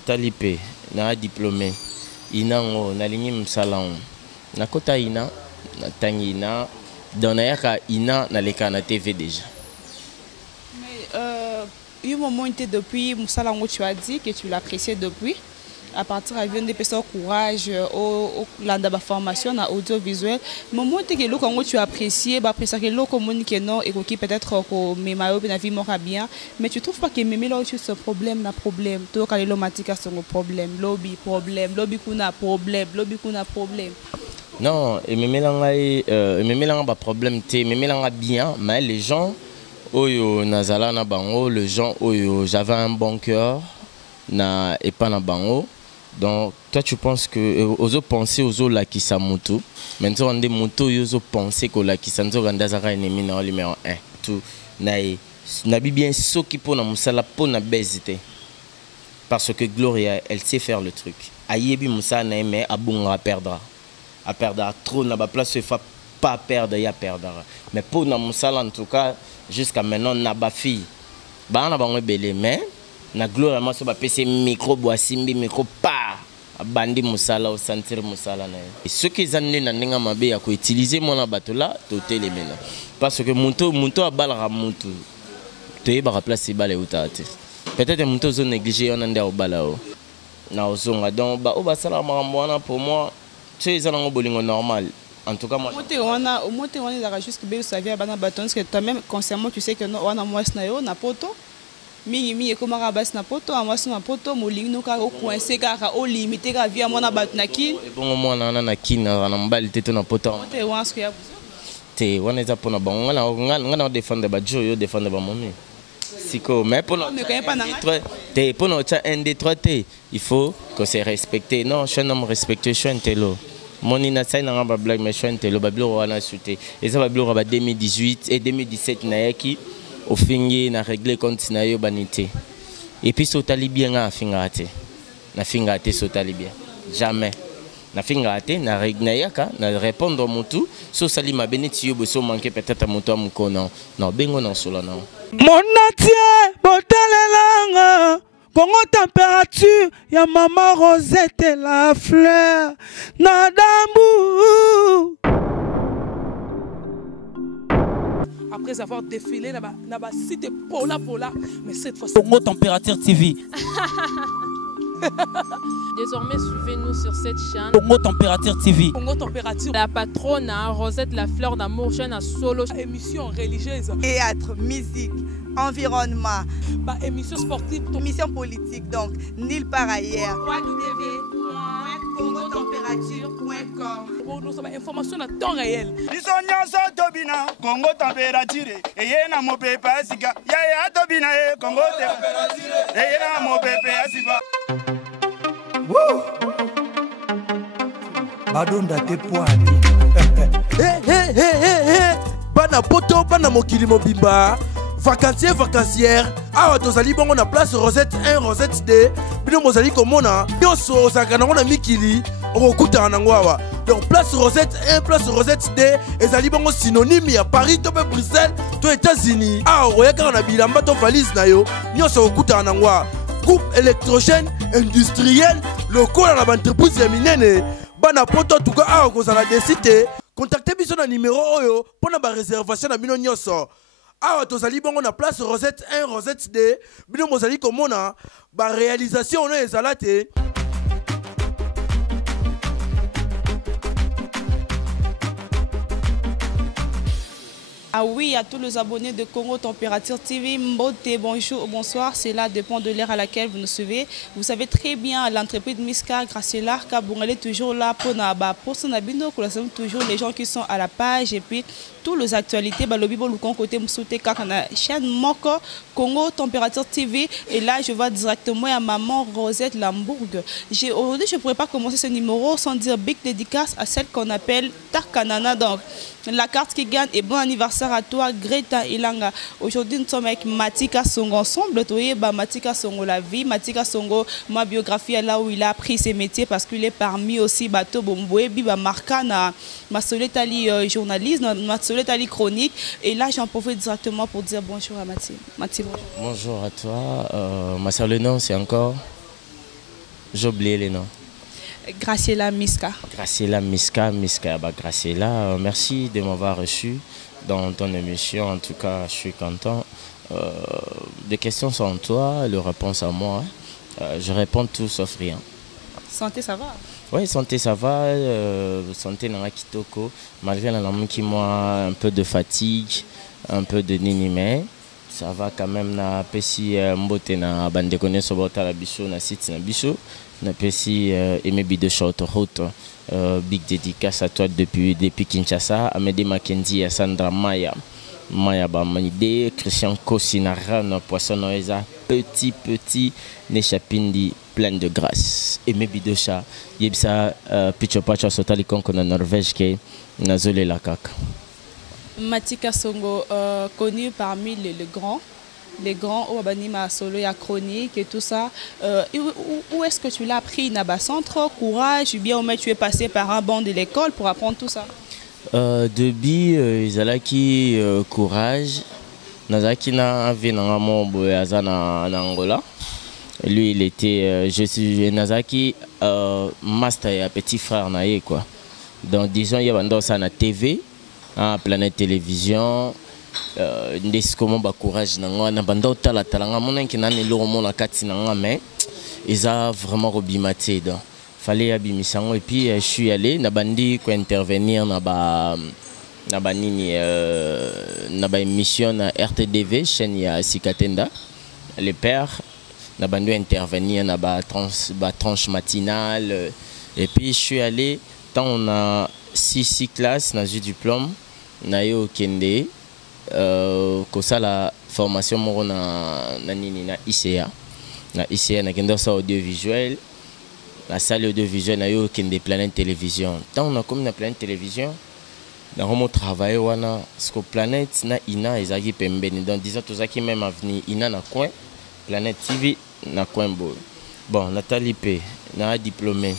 Talipé, na diplômé. Ina ngo nalingi msala na kota ina na tangi ina dona yaka ina na leka na TV déjà. Mais il y a un moment où depuis msala ngo tu as dit que tu l'appréciais depuis. À partir de des personnes courage au landa ba formation na audiovisuel moment que le quand tu apprécié ba apprécier que le communique non et qui peut-être ko memayo na vie mora bien mais tu trouves pas que même là aussi ce problème na problème to quand le matika son problème lobby kuna problème Non et même là ba problème té même là bien mais les gens oyo nazala na bango les gens oyo j'avais un bon cœur na et pas na bango. Donc, toi, tu penses que aux autres penser aux autres là qui sont moto. Maintenant, on dit moto, ils ont pensé que là qui sont zara ennemi na numéro 1. Tout na bien ce qui pour na musala pour na bezité. Parce que Gloria, elle sait faire le truc. Ayebi musa na mais abunga perdra. A perdra trop na ba place il faut pas perdre, il y a perdra. Mais pour na musala en tout cas jusqu'à maintenant na ba fille. Ba na ba belé mais na Gloria ma so ba PC micro boasimbi micro pa bandi musala au sentir musala na et ceux qui zanne na ninga mabe ya ko utiliser mon bateau là toté les mena parce que monto abala monto te ba remplacer balé utate peut-être monto zo négliger on ande au balao na ozonga donc ba o ba sala marambwana pour moi tu es en bolingo normal en tout cas moi on est juste que ça vient bana bateau parce que toi même consciemment tu sais que on a moi na yo na poto mi comme rabas na poto amwaso na poto molingi no ka coincé ka o limité ka via mona bat na ki bon moi na kina na mbali teto na poto te wansko ya te wana za pona bon ngana défendre ba jo défendre ba momi siko mais pour te pour notre 1 2 3 t il faut que c'est respecté non je suis un homme respectueux je suis un télo mon inasai na ba blague mais je suis un télo ba blo wana souté et ça ba blo ba 2018 et 2017 na yaki au fingi na régler compte na yo banité et puis sotali bien na fingate na fingate sotali bien jamais na fingate na régna yaka na répondre mutu so sali ma beniti yo boso manquer peut-être mutu amukona non bengo na solo non mon natie botalelanga Congo température ya maman Rosette la fleur na dambu. Après avoir défilé là-bas, site Pola, mais cette fois Congo Température TV. Désormais, suivez-nous sur cette chaîne. Congo Température TV. Congo Température. La patronne, Rosette la fleur d'amour, jeune à solo. Émission religieuse. Théâtre, musique, environnement. Émission sportive. Émission politique, donc nulle part ailleurs. www.congotempérature.com. Pour nous avons information à temps réel. Congo Température. Et y a mon pépé Asika. Ya Tobina Congo Température. Et y a mon pépé Asika. Badonda te poani. Bana poto bana mokili mobimba. Vacancière. Awa tozali bongo na place Rosette 1 Rosette 2. Bino mozali komona nyonso ozakana ngona mikili okuta nango awa. Donc place Rosette 1 place Rosette 2 ezali bongo synonyme ya Paris to pe Bruxelles to États-Unis. Awa oyaka na bilamba to valise na yo nyonso okuta nango awa. Groupe électrogène industriel lokola na entreprise ya minene bana poto tuka awa kozala desite contactez biso na numéro oyo pona ba réservation na bino nyonso. Awa tozali bongo na place Rosette 1 Rosette 2 bino mozali komona ba réalisation na ezala te. Ah oui, à tous les abonnés de Congo Température TV, Mbote, bonjour, bonsoir, c'est là dépend de l'heure à laquelle vous nous suivez. Vous savez très bien, l'entreprise Miska, grâce à l'Arca, elle est toujours là pour son abino, nous sommes toujours les gens qui sont à la page et puis toutes les actualités, le bibo le côté Moussouté, chaîne Moko, Congo Température TV. Et là, je vais directement à maman Rosette Lambourg. Aujourd'hui, je ne pourrais pas commencer ce numéro sans dire big dédicace à celle qu'on appelle Tarkanana. Donc, la carte qui gagne et bon anniversaire à toi, Greta Ilanga. Aujourd'hui, nous sommes avec Matika Songo ensemble. Matika Songo la vie, Matika Songo, ma biographie là où il a appris ses métiers parce qu'il est parmi aussi Bato Bomboué, Biba Markana, ma solétali journaliste, ma solétali chronique. Et là, j'en profite directement pour dire bonjour à Mathilde. Mathilde, bonjour. Bonjour à toi. Ma soeur, le nom, c'est encore j'ai oublié les noms. Graciela Miska. Graciela Miska, Graciela, merci de m'avoir reçu dans ton émission. En tout cas, je suis content. Des questions sont en toi, les réponses à moi. Je réponds tout sauf rien. Santé, ça va? Oui, santé, ça va. Santé, nanga kitoko. Malgré la langue qui moi, un peu de fatigue, un peu de ninime. Ça va quand même. Na pesi mbote na bande kone sobota la biso na site na biso. Na pesi Aimé Bidosha autoroute. Big dédicace à toi depuis Kinshasa. Amédée Mackenzie, Sandra Maya. Maya Bamanide, Christian Kosinara, nos poissons noisa, petit, Nechapindi, plein de grâce. Aimé Bidosha, Yebsa, Pichopacha Sotalikon, qu'on a Norvège, qui est Nazole Lakak. Matika Songo, connu parmi les grands Obanima Solo, il y a chronique et tout ça. Où est-ce que tu l'as appris? Naba Centre, courage, ou bien au moins tu es passé par un banc de l'école pour apprendre tout ça? Depuis Izalaki courage, Nazaki na venanga mo azana na Angola. Lui il était je suis Nazaki master et petit frère naé quoi. Donc disons il y a ça na TV, à Planète Télévision. Ndesikomo ba courage nanga na bando tala talanga mona ki nani lo mona kati nanga mais ils a vraiment rebimaté donc fallait abimisango et puis je suis allé na bandi ko intervenir na ba nini na ba émission na RTDV chaîne ya Sikatenda les pères na bandi intervenir na ba tranche matinale et puis je suis allé tant on a 6 classes na j'ai diplôme na yo kende kosa la formation moro na nini na ICA na kende sa audiovisuel la salle audiovisuelle na yo kende Planète Télévision tant on a comme na Planète Télévision na homo travailler wana parce que Planète na ina ezaki pembeni donc disons tout ça qui même avenir ina na coin Planète TV na coin bon Nathalie P na diplômé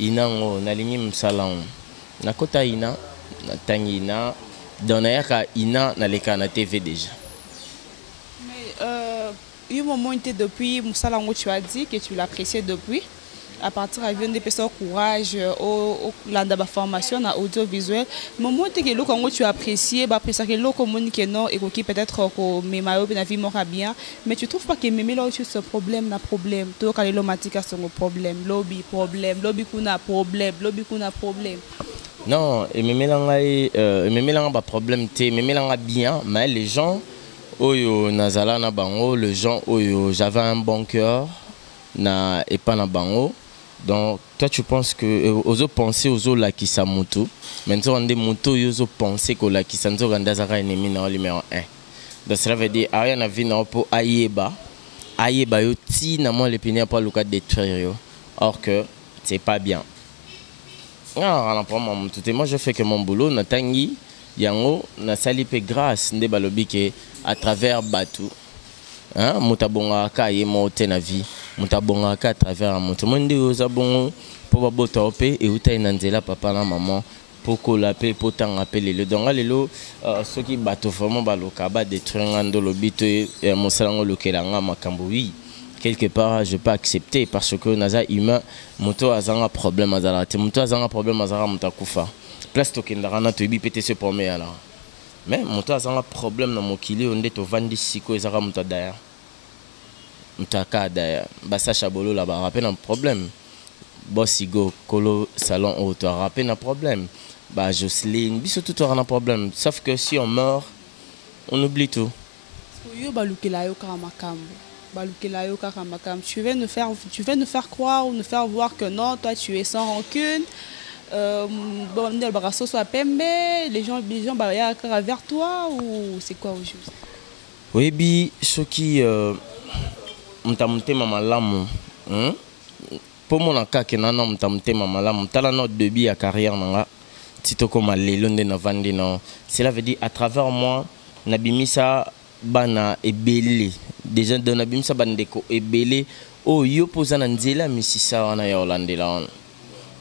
ina ngo na lingi msalang na kota ina na tangi ina donc na yaka ina na leka na TV déjà. Mais il y a un moment depuis Moussalango tu as dit que tu l'appréciais depuis. À partir de des personnes courage au landa formation na audiovisuel moment que le tu apprécié bah après que le communique non et qui peut-être que mes maillots na vie mora bien mais tu trouves pas que même là aussi ce problème to quand le matika son problème lobby kuna problème non et même là ba problème té même là bien mais les gens oyo nazala na bango les gens oyo j'avais un bon cœur na et pas na bango. Donc, toi, tu penses que aux pensées aux la qui sa moto, maintenant on des motos aux pensées que la qui s'en zora ndazara ennemi numéro 1. Donc cela veut dire rien à venir pour ayeba yo ti na moi les piniers pas le cas détruire yo. Or que c'est pas bien. Ah, moi je fais que mon boulot na tangi yango na salipe grâce nde balobi ke à travers batou. Hein, mutabonga ka ye mote na vie. Mutabonga ka à travers moto monde oza bongo po babota opé et uta inanzela papa na maman pour kola pe pour tanga pe le donc lelo ceux qui bato vraiment baloka ba détruire ngando lobito mosalango lokelanga makambo oui quelque part je peux accepter parce que naza humain moto azanga problème azala te moto azanga problème azara mutakufa place tokendara na toyebi pété ce premier alors mais moto azanga problème na mokili onde to vandi siko ezara mutadaya mutaka daya basa chabolo là ba rappel un problème bossigo kolo salon auto rappel un problème bah Jocelyne biso tout aura un problème sauf que si on meurt on oublie tout. Tu veux nous faire croire ou nous faire voir que non toi tu es sans rancune. Bon les gens vers toi ou c'est quoi au juste? Oui bi ce qui mtamutema malamu pour mon akake nana mtamutema malamu tala notre début à carrière nanga titoko malelo nde na vandi non cela veut dire à travers moi nabimisa bana ebele déjà dans nabimisa bandeko ebele o yo poza na nzela misisa wana ya olandela wana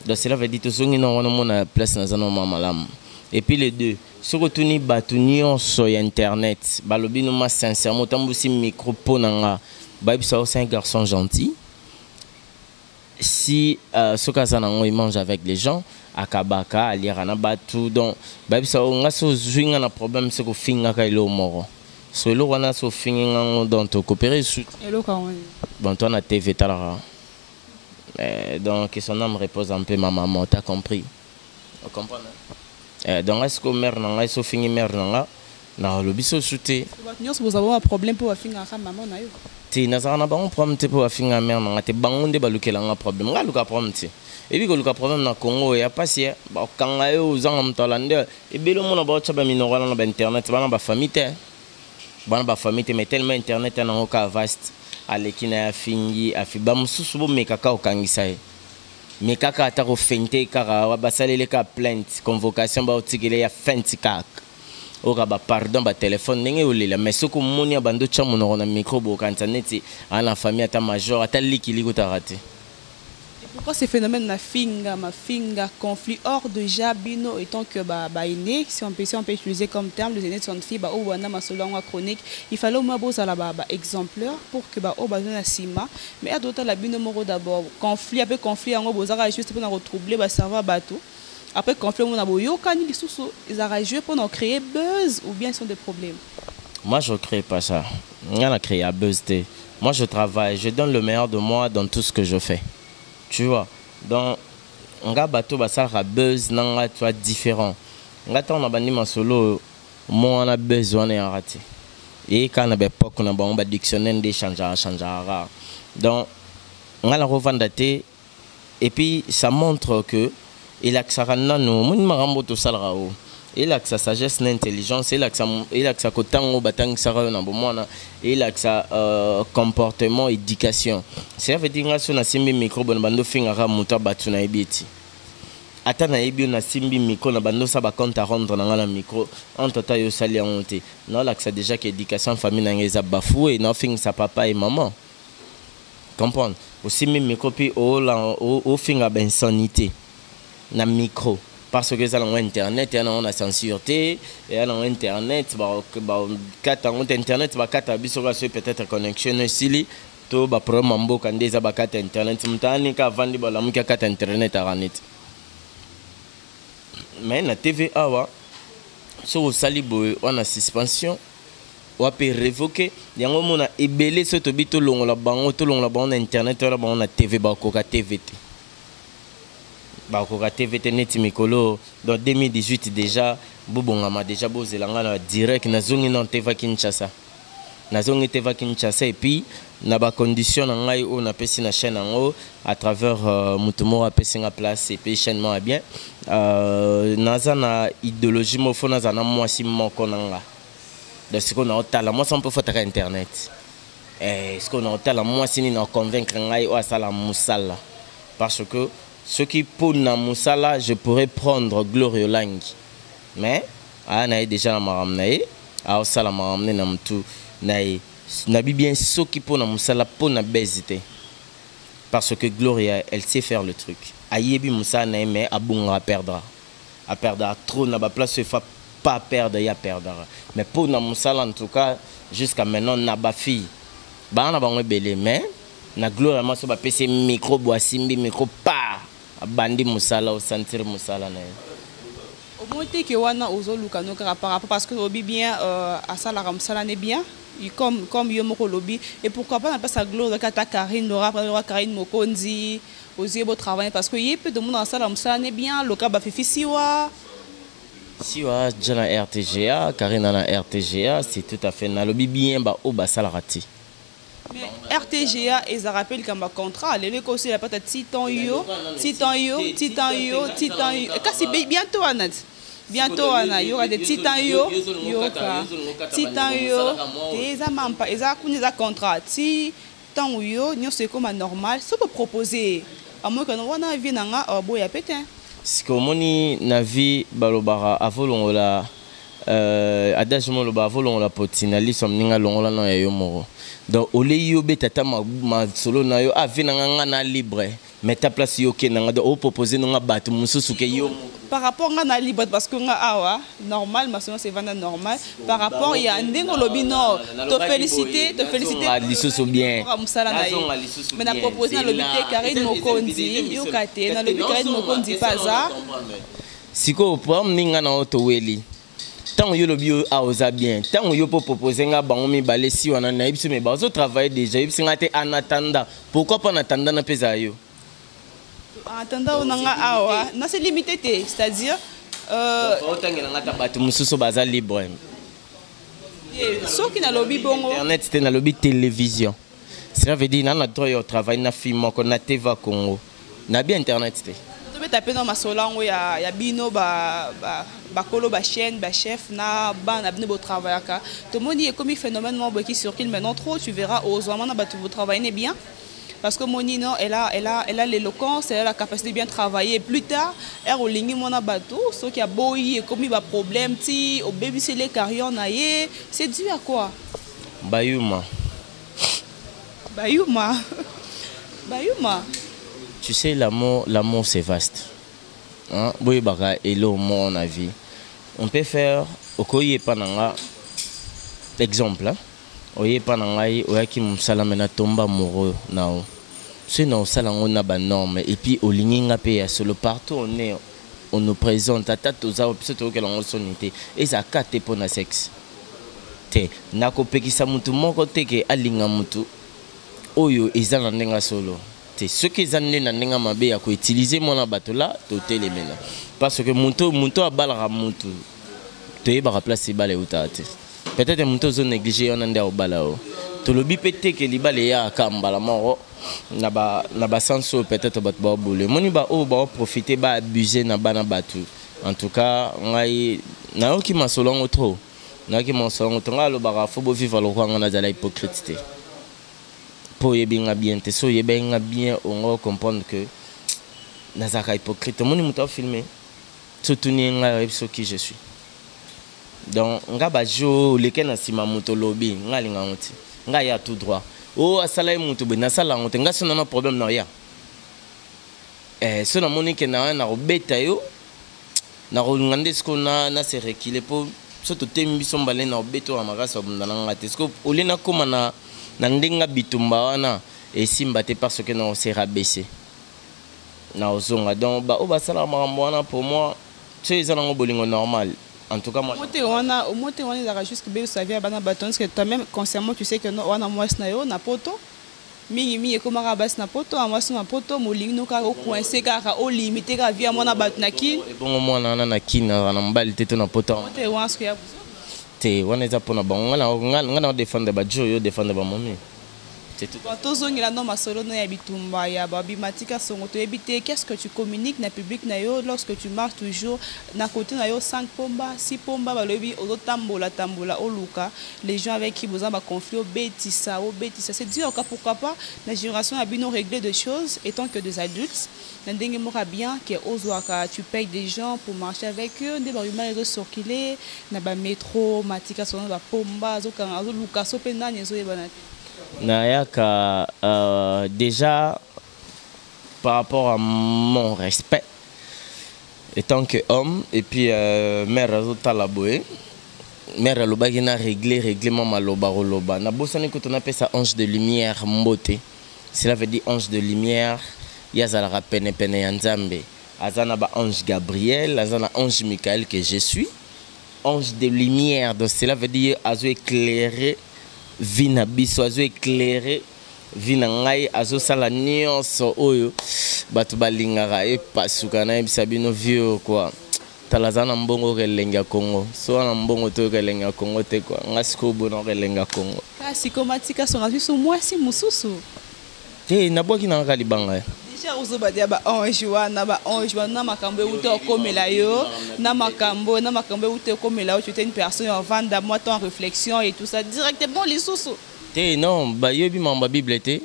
donc cela veut dire to songi na wana mona place na zana malamu et puis les deux ce que tuni batunion sur internet balobi no ma sincèrement tambusi micro ponanga. C'est un garçon gentil. si ce cas il mange avec les gens, à Kabaka, à Liranaba, tout. Donc, ça on a ce problème, c'est qu'on finit à l'eau mort. So lo wana so fingi dans to coopérer sur bon toi na TV talara donc son âme repose un peu ma maman t'as compris tu comprends donc est-ce que mère nanga so fingi mère nanga na lo biso souté vous avez un problème pour fingi à maman na yo ti na za na ba on problème te pour fingi mère nanga te bangonde ba lukela nga problème nga luka problème ti et puis ko luka problème na Congo ya pasi ba kanga yo zanga mtalande e belo mona ba chaba minora na ba internet ba na ba famille te bana ba famille mais tellement internet na oka vaste alekina ya fingi afiba mususu bo mekaka okangisa ye mekaka ata ko fente kara basalele ka plainte convocation ba otikele ya fenti kak oka ba pardon ba téléphone ndenge olela mais soko moni abando cha monoro na micro bo kantaneti ana famille ata major ata likili ko tarate. Pourquoi ces phénomènes na finga, ma finga, conflit hors de jabino étant que aîné, si on peut utiliser comme terme, les aînés de son fille, ou wana masolon chronique, il fallait au moins beau ça là exemplaire pour que au bazin sima, mais à d'autres la bino moro d'abord conflit avec conflit en beau ça juste pour nous retroubler ba savoir bateau. Après conflit on a beau yo kani sous ils arrangent jouer pour nous créer buzz ou bien sont des problèmes. Moi je crée pas ça. On a créé un buzz. Moi je travaille, je donne le meilleur de moi dans tout ce que je fais. Tu vois, donc on a bateau basara buzz nanga toi différent. On a tant on a bandi masolo moi on a besoin de rater. Et quand on a époque on a bon dictionnaire des changera. Donc on a la revendaté et puis ça montre que il a que ça rend nous mon marambo to salrao. Il a que sa sagesse l'intelligence, il a que sa kotango batang sara na bomona, il a que sa comportement éducation. C'est veut dire que na simbi micro bon bando fingara muta batu na ebiti. Ata na ebi na simbi micro na bando sa ba compte à rendre na la micro en tota yo sali honte. Non là que ça déjà que éducation famille na ngeza bafoué na fing sa papa et maman. Comprendre. Aussi simbi micro puis au finga ben sanité na micro. Parce que ça a internet, il y a une censurité, il y a internet, internet, peut-être connexion ici, tout ba problème mbo quand des abakata internet, mutani ka vandi ba lamuka kata internet aranit. Mais na TVA wa so salibo on a suspension, on peut révoquer, yango mona ebele so to bito longola bango to longola bango internet wala bango na TV ba ko ka TVT. Bakoka TVT neti mikolo dans 2018 déjà bobongama déjà bozelanga na direct na zongi na TV Kinshasa na zongi TV Kinshasa et puis na ba condition na ngai o na pesi na chaîne ngo à travers mutumo a pesi nga place et puis chaîne moi bien naza na idéologie mo fona za na mwasi moko nanga de ce qu'on a otala moi ça on peut faire internet ce qu'on a otala moi sini na convaincre ngai o asala musala parce que ce qui pour na musala, je pourrais prendre Glorio Langi. Mais, on a déjà la maramnae, à osala maramne na mtu na bien ce qui pour na musala pour na bezité. Parce que Gloria, elle sait faire le truc. Ayebi musala na mais abunga perdra. A perdra trop na ba place se fa pas perdre ya perdra. Mais pour na musala en tout cas jusqu'à maintenant na ba fille. Ba na bango belé mais na Gloria ma so ba PC micro boasimbi micro pas bandi musala au sentir musala na au moins que wana ozo lukano par rapport parce que obi bien à ça la musala n'est bien comme yo moko lobby et pourquoi pas na pas sa gloire kata Karine Laura Karine Mokonzi oser beau travail parce que y peu de monde dans ça la musala n'est bien le cas ba fifi siwa jana RTGA Karine na RTGA c'est tout à fait na lobby bien ba o ba sala rati. Mais RTGA, ils rappellent comme un contrat. Les locaux aussi, il y a peut-être Titan Yo. Kasi bientôt, Anat. Bientôt, il y aura des Titan Yo. Titan Yo. Ils ont un contrat. Titan Yo, nous c'est comme normal. Ça peut proposer. À moins que nous avons une vie dans un boya pétain. Ce que moni navi balobara avolon la adage mo loba avolon la potinali somninga longola na yo moro. Donc au lieu de tata ma solo na yo avina nga na libre mais ta place yo ke na nga o proposer nga batu mususu ke yo par rapport à la libre parce que awa normal mais c'est vraiment normal par rapport il y a un lobby non te féliciter lisusu bien mais na proposer na lobby Karine Mokonzi yo kate na lobby Karine Mokonzi paza siko pour ninga na otoweli tant yo lobby a osa bien tant yo pour proposer nga bango mi balé si wana na biso mais bazo travailler déjà biso ngate en attendant pourquoi pas en attendant na pesa yo en attendant on a awa na c'est limité c'est-à-dire autant que ngata batu mususu baza libre so qui na lobby bongo internet c'était na lobby télévision cela veut dire na droit au travail na film ko na TV Congo na bien internet c'était tu peux taper dans ma solango ya bino ba kolo ba chaîne ba chef na ba na bino bo travail ka to moni comme phénomène mo qui circule maintenant trop tu verras aux hommes na ba tu travailler bien. Parce que Moni, non, elle a l'éloquence, elle a la capacité de bien travailler. Plus tard, elle a ligné mon bateau, ce qui a beau y comme il y a problème, si au bébé c'est les carrières naïe, c'est dû à quoi? Bayuma. Bayuma. Bayuma. Tu sais, l'amour c'est vaste. Hein? Oui, baka et le mon avis. On peut faire au koye pananga exemple. Oye pananga oyaki musala mena tomba amoureux nao. C'est non ça on a ba norme et puis au lininga pe sur le partout on nous présente à tata aux surtout que l'on sonité et ça kate pour na sexe. Te na ko pekisa mutu moko te ke alinga mutu oyo ezala ndenga solo. Te ce que zanne na ndenga mabe ya ko utiliser mona bato là to telemena parce que mutu abala mutu to yeba place balé utate. Peut-être que je négligé on ande au balao. To lobi pété que li balé ya kambala moro na ba senso peut-être bat ba boule. Moni ba o ba profiter ba abuser na bana batu. En tout cas, ngai na oki masolongo trop. Na ki masolongo tonga lo ba fo bo vivre lo kwanga na zala hypocrite. Po yebinga bien te so yebinga bien on comprendre que na zaka hypocrite. Moni muto filmer. Surtout ni ngai so qui je suis. Donc nga bajo leke na sima moto lobby nga linga ngoti nga ya tout droit o asala moto be na sala ngoti nga sona na problème na ya so na monique na robeta yo na ngande sko na se reculer pour surtout tembi so mbale na obeto na makasa bunda na ngate sko olena koma na ndenga bitumba wana et simba te parce que na se rabaisser na ozonga donc ba o basala makambo wana pour moi c'est ça na bolingo normal. En tout cas, moi. Au moins, on est juste que vous savez, parce que toi-même, consciemment, tu sais que on a moins na poto. Mi comme rabas na poto, a moi na poto, mo ligno ka o coincé ka o limité ka via mona bat na ki. Bon moi na ki na mbali teto na poto. Te wansko ya. Te wana za pona bon ngana défendre ba jo défendre ba momi. C'est tout. Qu'est-ce que tu communiques dans le public lorsque tu marches toujours na côté na yo 5 pomba 6 pomba balobi ozotambola tambola oluka les gens avec qui vous avez conflit au betisa c'est dur pourquoi pas la génération a bien réglé des choses étant que des adultes ndenge mora bien que ozwaka tu payes des gens pour marcher avec eux ndé ba humain zo circuler na ba métro matika sona ba pomba zo kanga zo luka so penda nyezo yebana. Nayaka, déjà par rapport à mon respect étant que homme et puis mère azota la boé mère aloba qui na réglé mama loba roloba na bosani ko tona pesa ange de lumière mbote cela veut dire ange de lumière yazala pene pene ya nzambe azana ba ange Gabriel azana ange Michael que je suis ange de lumière donc cela veut dire azo éclairer vina biso azo éclairer vina ngai azo sala nyonso oyo batu balingaka e pasuka na ebisa bino vieux quoi talazana mbongo kelenga Congo so na mbongo to kelenga Congo te quoi ngasiko bona kelenga Congo kasi komatika so ngaso mwasi mususu te na boki na kalibanga déjà ozobadia ba ange wana na makambo uto komela yo na makambo uto komela yo tu es une personne en vente moi ton réflexion et tout ça directement les sous te non ba yobi mamba bible te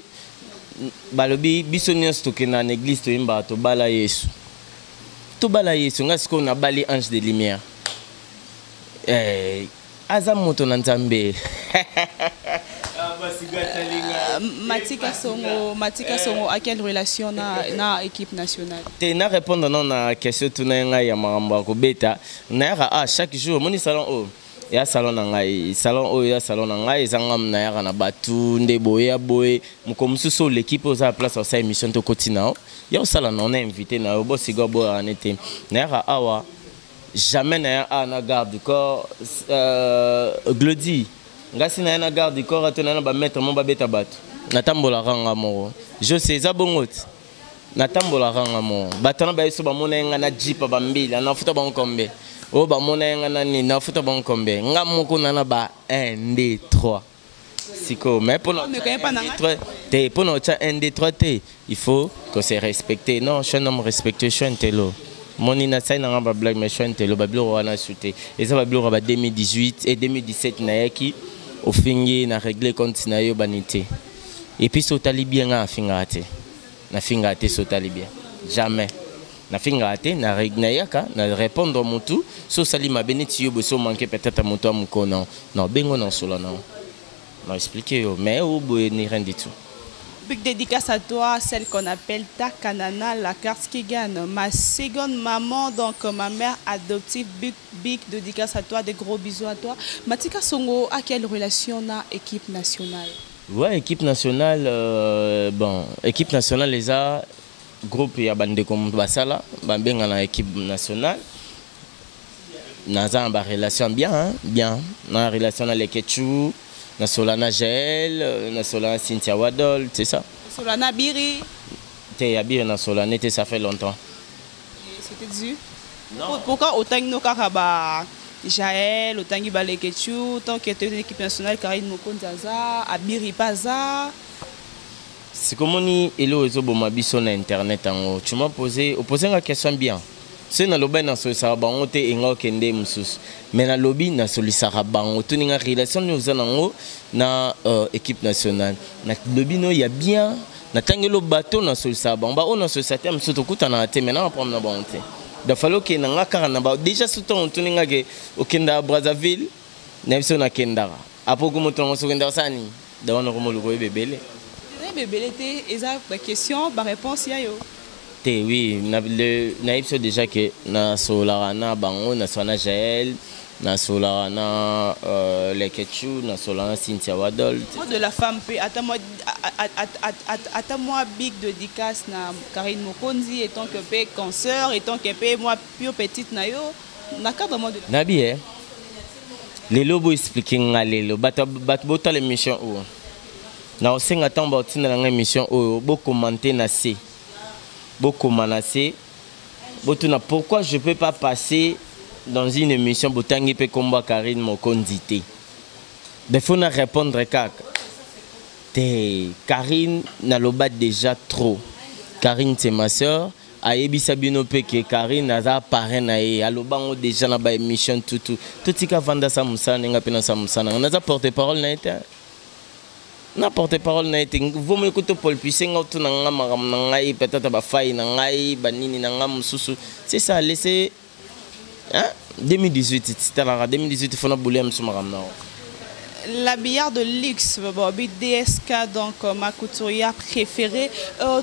balobi biso nyonso tokenda na église toyemba tobala Yesu ngasiko na bali ange de lumière aza moto na nzambe Matika Songo a quelle relation na équipe nationale? Te na répondre non na question tunanga ya maramba ko beta na chaque jour moni salon o ya salon na ngai salon o ya salon na ngai zangam na ya na batu nde boya boy mukomsu so l'équipe oza place au sa émission to kotina ya sala non invité na bo sigo bo anete na ya awa jamais na na garde du corps glodi ngasi na garde du corps atona ba mettre mon ba beta batu natambola ranga mo je sais za bongot natambola ranga mo batana ba yeso ba mona nga na jipa ba mbila na futa ba nkombe o ba mona nga na ni na futa ba nkombe nga moko na ba 1 2 3 siko mais pour notre 1 2 3 t il faut que c'est respecté non je suis un homme respecté je suis un télo mon inasai na ba blague mais je suis un télo ba bloro wana shooté et ça ba bloro ba 2018 et 2017 na yaki au fingi na régler compte na yo banité et puis sotali bien a fingate na fingate sotali bien jamais na fingate na yaka na répondre mutu so sali ma beneti yo boso manquer peut-être mutu amukona non bengo non solo non non expliquer yo mais au bout ni rien du tout. Big dédicace à toi, celle qu'on appelle ta Kanana, la carte qui gagne. Ma seconde maman, donc ma mère adoptive, big dédicace à toi, des gros bisous à toi. Matika Songo, à quelle relation na équipe nationale? Ouais, équipe nationale, bon, équipe nationale, les a groupe ya bande comme Basala, bambenga na équipe nationale. Naza ba relation bien, hein, bien. Na relation na Lekechu, na Solana Gel, na Solana Cynthia Wadol, c'est ça. Solana Biri. T'es à Biri na Solana, ça fait longtemps. C'était dû. Non. Pourquoi autant no karaba Jaël, autant qui Balekechu, tant que une équipe nationale Karine Mokonzaza, Abiri Paza. C'est comme on dit, hello, sur internet. Tu m'as posé une question bien. Si on a lobby na solisa bango te enga kende musus. Mais na lobby na solisa bango tu ninga relation nous anango na équipe nationale. Na lobby no ya bien na tangelo bateau na solisa bango ba on solisa te musuto kutana te maintenant on prend na bango te. Da falo ke na ngaka na ba déjà surtout tu ninga ke okenda Brazzaville na biso na kendara. Apo ko moto ngo kenda sani da wana ko moluko bebele. Bebele te eza ba question ba réponse ya yo. Oui, naïf déjà que na solarana bango na sona Jaël na solarana Lekechu na solarana Cynthia Wadol de la femme pe attends-moi big dédicace na Karine Mokonzi étant que pe cancer étant que pe moi pure petite na yo na cadre moi de na bien les lobo expliquing lelo bat bota l'émission ou na osenga tamba otina na émission ou bo commenter na c beaucoup menacé. Pourquoi je ne peux pas passer dans une émission pour Tanguy pe combat Karine Mokondité? Il faut répondre kak. Karine n'a l'obat déjà trop. Karine c'est ma soeur. Ayebi Sabino pe que Karine n'a pas parrain à l'obango déjà na ba émission tout ce qui a vendu ça musa n'enga pena ça musa n'a porte-parole n'a été. Na porte-parole na été vous m'écoutez Paul Puissing auto na ngam na ngai peut-être ba fai na ngai banini na ngam susu c'est ça laisser hein 2018 c'était la 2018 faut na bouler msu magam na l'habillard de luxe Bobby DSK donc ma couturière préférée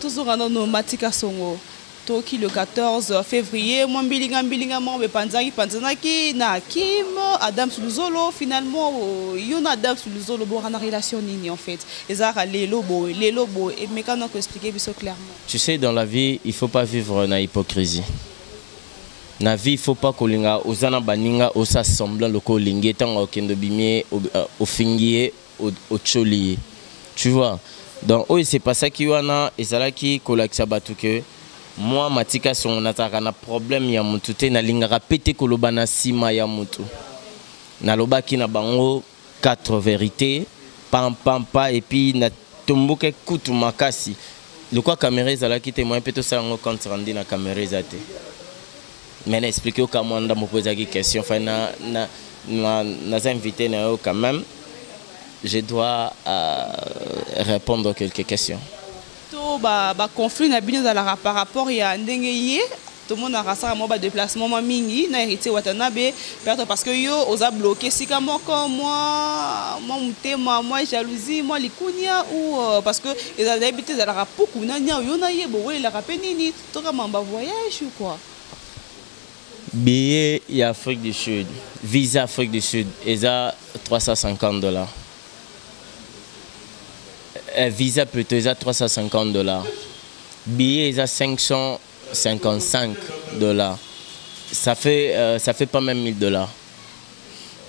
toujours en Matika Songo Toki le 14 février, moi bilinga moi panzanaki na Kim Adam Suluzolo finalement yon Adam Suluzolo bon en relation nini en fait. Ezara les lobo et mais quand on expliquer biso clairement. Tu sais dans la vie, il faut pas vivre na hypocrisie. Na vie, il faut pas kolinga ozana baninga osa semblant le kolinga tant okendo bimie au fingier au choli. Tu vois. Donc oh c'est pas ça qui wana ezala ki kolakisa batuke. Moi, Matika, si on a un problème, ya mutu te na lingara pété koloba na sima ya mutu. Na loba ki na bango 4 vérités, pam et puis na tomboke kutu makasi. Le quoi caméra zala ki témoin peut ça ngo compte rendu na caméra zate. Mais n'expliquer au kamanda mo poser des questions, enfin na invité na quand même. Je dois répondre quelques questions. Conflit na bino par rapport ya ndenge tout le monde a rasa moi déplacement moi mingi na hérité Watanabe parce que yo osa bloqué si comme moi moi jalousie moi likunia ou parce que ils avaient habité dans la rapuku na nya yo na yebo we la rapenini to comme en voyage ou quoi. Billet et Afrique du Sud, visa Afrique du Sud, ils ont $350. Visa plutôt, ils ont $350. Billet, ils ont $555. Ça fait pas même $1000.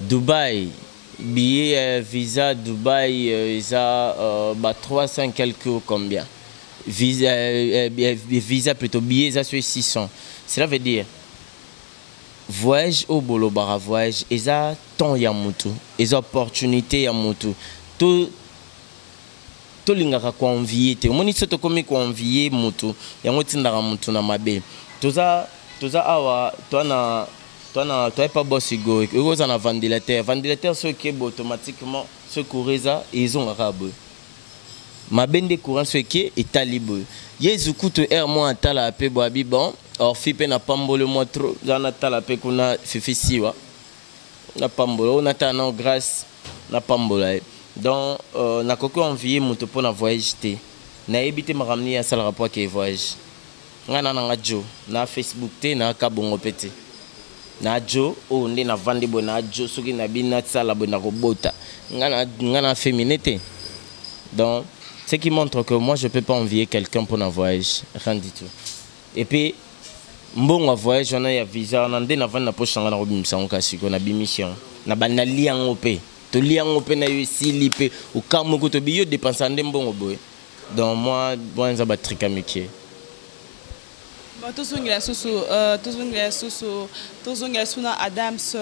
Dubaï, billet, visa Dubaï, ils ont 300 quelques combien. Visa plutôt, billet, ils ont 600. Cela veut dire voyage au bolobara voyage eza temps ya mutu eza opportunité ya mutu to lingaka convier te moni soto komi convier mutu yango tindaka mutu na mabe toza awa toi pas bossigo oza na ventilateur ce qui est automatiquement ce coureza ils ont arabe mabende courant ce qui est talibo yezu kutu air moi atala pe boabi bon or fipe na pambole moi trop na tala pe kuna fifi siwa na pambole on ata na grâce na pambole donc na koko envier moto pour na voyage te na ebité ma ramener à sala rapport que voyage ngana na radio na Facebook te na kabongo pete na jo o nde na vande bo na jo soki na bina sala bo na robota ngana féminité donc ce qui montre que moi je peux pas envier quelqu'un pour un voyage rien du tout et puis bon voyage on a ya visa on a ndé na vande na poche ngana robimisa on kasi ko na bimission na bana liango pe to liango pe na yo sili pe o kamoko to biyo dépenser ndé mbongo boy donc moi bon ça ba trick amitié. Tuzungila suna Adams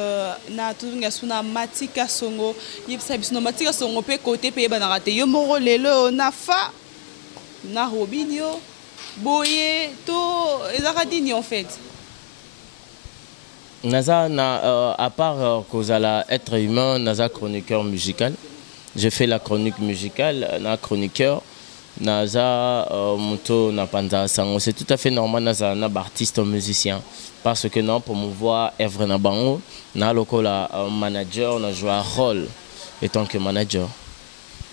na tuzungila suna Matika Songo yebisa biso Matika Songo pe côté pe ba na raté yo moro lelo na fa na Robinho boye to ezaka dini en fait naza na à part kozala être humain naza chroniqueur musical je fais la chronique musicale na chroniqueur naza moto na panza sango c'est tout à fait normal naza na artiste musicien parce que non pour me voir œuvre na bango na lokola manager na jouer un rôle étant que manager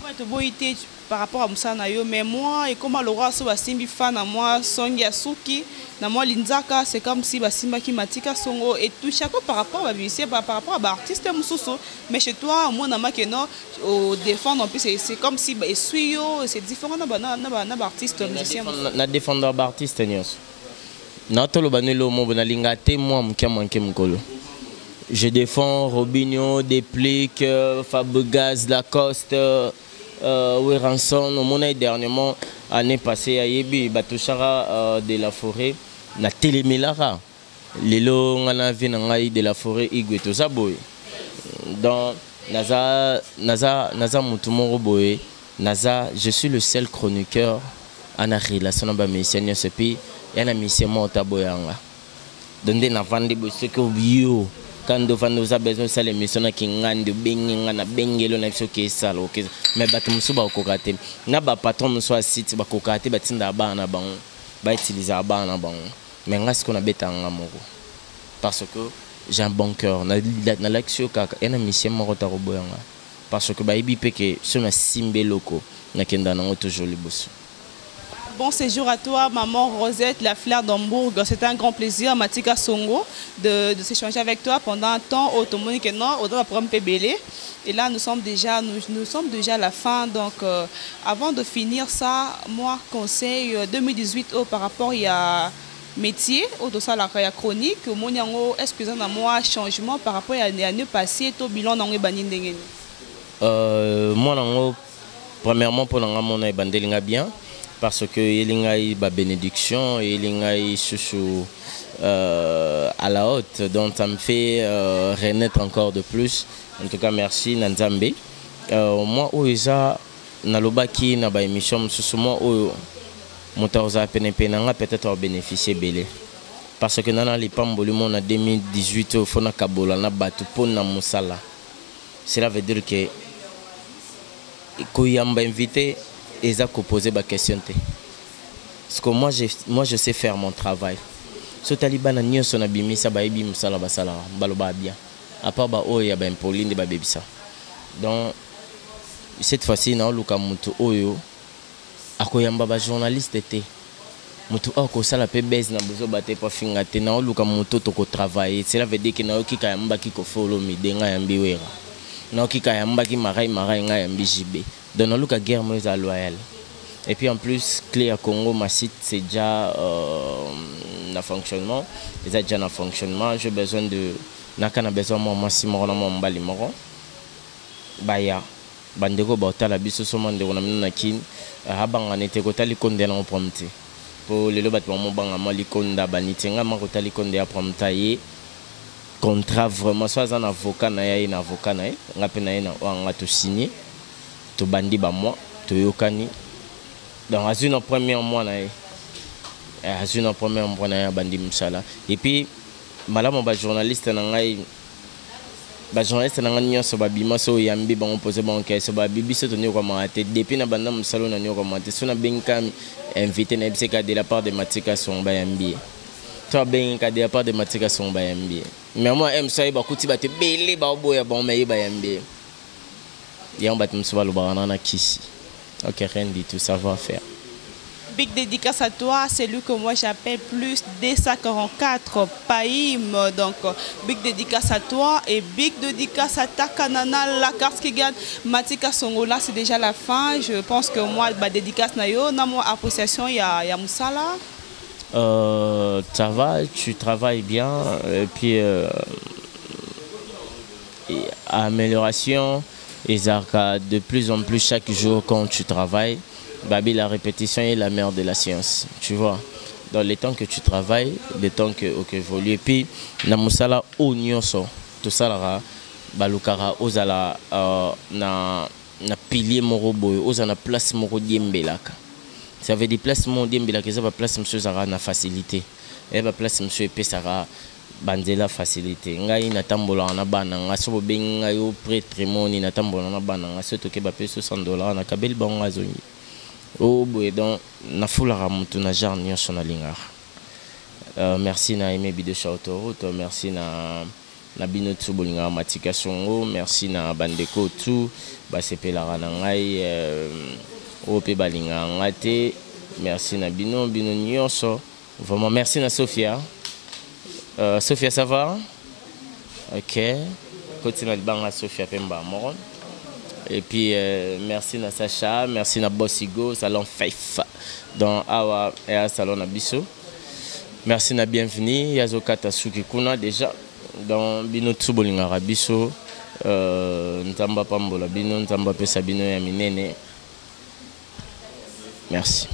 ouais to boité par rapport à Musana yo mais moi et comment Laura so basimbi fan à moi Songi Asuki na moi Linzaka c'est comme si basimba ki Matika Songo et tout chaque par rapport à musicien par rapport à artiste mususu mais chez toi moi na makeno au défendre en plus c'est comme si ba essuyo c'est différent na artiste musicien na défendre artiste nyos na tolo banelo mo bonalinga te moi mkiamanke mkolo je défends Robinho Déplique Fabregas Lacoste Ranson au monde dernièrement année passée à Yebi Batouchara de la forêt na télémilara lelo ngana vina ngai de la forêt igweto zaboy donc naza mutumoro boy naza je suis le seul chroniqueur en relation na ba musicien et puis yana musicien mota boyanga donde na vande bo ce que bio quand on a besoin de ça l'émission qui ngande bengi ngana bengelo na biso ke sala ok mais bato musu ba kokate na ba patron musu site ba kokate batinda bana bango ba utiliser bana bango mais ngasi ko na betanga moko parce que j'ai un bon cœur na l'action kaka ena mission moko ta roboyanga parce que ba ibi peke so na simbe loko na kenda na toujours liboso. Bon séjour à toi, maman Rosette, la fleur d'Hambourg. C'était un grand plaisir, Matika Songo, de s'échanger avec toi pendant un temps au Tomonique Nord, au programme PBL. Et là, nous sommes déjà à la fin. Donc, avant de finir ça, moi, conseil 2018 par rapport à métier, au dossier la chronique, est-ce que vous avez un changement par rapport à l'année passée, au bilan dans les bandings? Moi, premièrement, pour mon banding bien. Parce que il y a une bénédiction, il y a une chouchou à la haute, donc ça me fait renaître encore de plus. En tout cas, merci Nanzambe. Moi, déjà, nalobaki na ba émission, moi, motaoza penepena peut-être bénéficier belé. Parce que dans les pambolumon en 2018, il faut na kabola na batu pon na musala. Cela veut dire que koyamba invité. Et ça poser ma question. Parce que moi je sais faire mon travail. so taliban na nyonso na bimisa bayebi mosala basala baloba bien à part ba oyo ya ba impoli nde babebisa. Donc cette fois-ci na oluka mutu oyo akoyamba ba journaliste te mutu akosala pe base na bozo bate pa finga te na oluka mutu to ko travailler. Cela veut dire que na okika yamba ki ko follow mi denga yambi wera na okika yamba ki marai nga yambi jibe. Donc na oluka guerre mo za loyal. Et puis en plus, Clé à Congo, ma site, c'est déjà en fonctionnement. C'est déjà en fonctionnement. J'ai besoin de... Nakana besoin de maximum de mon balimoro. Baya. Bandeko bauta la biso so mandeko na mina kin. Habanga nete kotali konde na prompte. Pour le lobat mon banga mali konda banitenga ma kotali konde ya promptaye. Contrat vraiment soit un avocat na ya ina avocat na ngape na ina nga to signer. To bandi ba moi, to yokani. Donc, à une première mois, bandi musala. Et puis, madame, journaliste, journaliste, nyonso babima so yambi bango poser bango kese babibi so toni ko mate depuis na banda musalo na nyoko mate so na benka invité na biseka de la part de Matika Somba yambi. Toi benka de la part de Matika Somba yambi. Mais moi aime ça ba kuti ba te belé ba boya bon mais ba yambi. Yamba tumsuba lo ba na kisi. Ok, rien du tout, savoir faire. Big dédicace à toi, c'est lui que moi j'appelle plus D144 Païm. Donc, big dédicace à toi et big dédicace à Takanana, la carte qui gagne. Matika Songola, c'est déjà la fin. Je pense que moi, ma dédicace nayo, na mon appréciation, il y a Moussala. Ça va, tu travailles bien. Et puis, amélioration. Et de plus en plus chaque jour quand tu travailles, Babi, la répétition est la mère de la science, tu vois. Dans les temps que tu travailles, les temps que évolue. Et puis, na musala o nyonso, tout ça là, balukara ozala na pilier moro boy, ozana place moro diembelaka. Ça veut dire place moro diembelaka, ça va place monsieur zara na facilité. Et va place monsieur pesara. Bandela facilité ngai natambola na bana ngaso benga yo prêtre moni natambola na bana ngaso toke ba pe $60 na kabel bango azongi oh boy donc na fulaka mutu na genre nyonso na lingar. Merci na Aimé Bide Chautoroute, merci na bino tsubolinga Matika Songo, merci na bandeko tout ba sepela na ngai o pe balinga ngate, merci na bino nyonso vraiment, merci na Sophia. Sophia, ça va? Ok. Continue à Sophia Pemba Moron. Et puis, merci à Sacha, merci à Bossigo, Salon Faith, dans Awa et à Salon Abisso. Merci à Bienvenue, Yazokata Suki Kuna déjà, dans Bino Tsubolinga Rabisso, Ntamba Pambola Bino, Ntamba Pesabino Yaminene. Merci.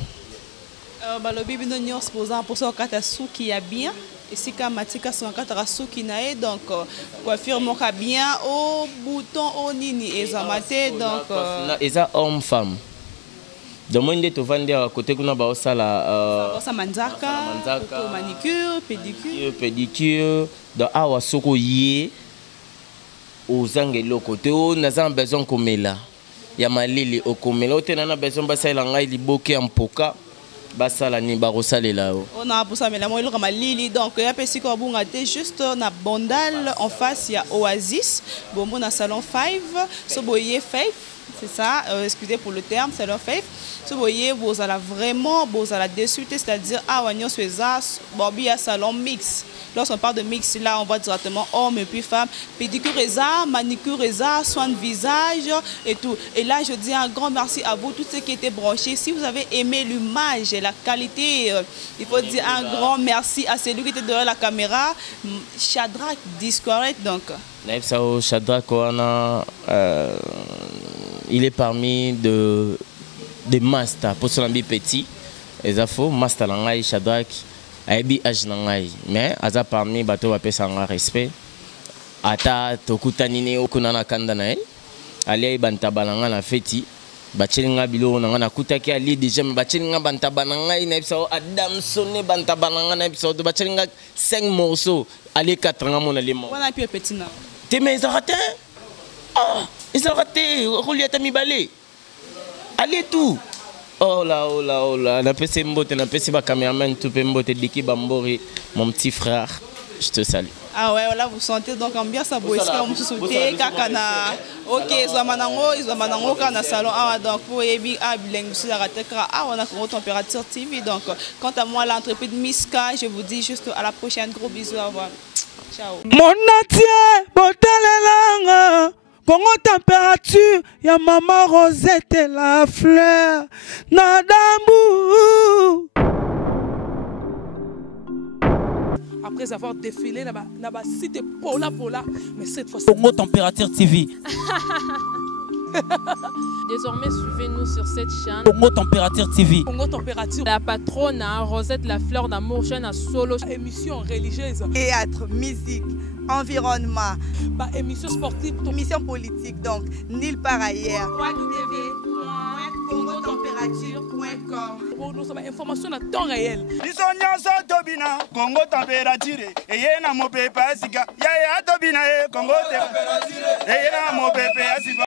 Balobi Bino Nyon se posant pour ça, Kata Suki a bien. Ici, quand Matika Sonkatara Suki nae, donc coiffure moka bien au bouton au nini et zamate donc eza homme-femme. Donc moi ndé to vendre à côté kuna ba osala manzaka, manicure, pédicure, donc awa soko yé ozangelo côté o naza besoin komela. Ya malili okomela otena besoin basala ngai liboke ampoka. Basala ni barosale là. On a pour ça mais la moi il y Lili donc il y a petit corbunga juste na Bondal en face il y a Oasis bonbon na salon 5 so boyer 5 c'est ça excusez pour le terme salon 5 so boyer vous allez vraiment vous allez dessus c'est-à-dire à Wagnon Sueza Bobby à salon mix. Lorsqu'on parle de mix, là, on va directement homme et puis femme. Pédicure manicure, soin de visage et tout. Et là, je dis un grand merci à vous, tous ceux qui étaient branchés. Si vous avez aimé l'image et la qualité, il faut dire un grand merci à celui qui était derrière la caméra, Shadrach Discorrect. Donc. Shadrach, il est parmi des masters pour son ami petit. Les infos, master langai Shadrach. Aibi ajnangai mais aza parmi bato ba pesa nga respect ata tokutanine okunana kanda na ali bantabalanga na feti bachelinga bilo na na kutaki ali déjà bachelinga bantabalanga na episode Adam sonné bantabalanga na episode bachelinga 5 morceaux ali 4 nga mona limo wana pi petit na te mais raté ils ont raté Roliata Mibale allez tout Oh là, n'a pas essayé mbote, n'a pas essayé ba cameraman tout pe mbote Diki Bambori, mon petit frère. Je te salue. Ah ouais, voilà, vous sentez donc ambiance à Boisca, on se soutient, kakana. Ok, Zamanango, kana salon, donc pour Ebi, Abileng, on a Congo Température TV. Donc, quant à moi, l'entreprise Miska, je vous dis juste à la prochaine. Gros bisous, au revoir. Ciao. Mon atier, botalelanga. Congo Température, ya maman Rosette et la fleur. Nadambu. Après avoir défilé là-bas, c'était Pola, mais cette fois Congo Température TV. Désormais, suivez-nous sur cette chaîne. Congo Température TV. Congo Température. La patronne, Rosette, la fleur d'amour, chaîne à solo. Émission religieuse. Théâtre, musique, environnement. Émission sportive. Émission politique, donc nulle part ailleurs. www.congotempérature.com. Pour nous avons information à temps réel. Bisonyaso tobina Congo Température. Eyena mopepe asika. Yaya tobina Congo Température. Eyena mopepe asika.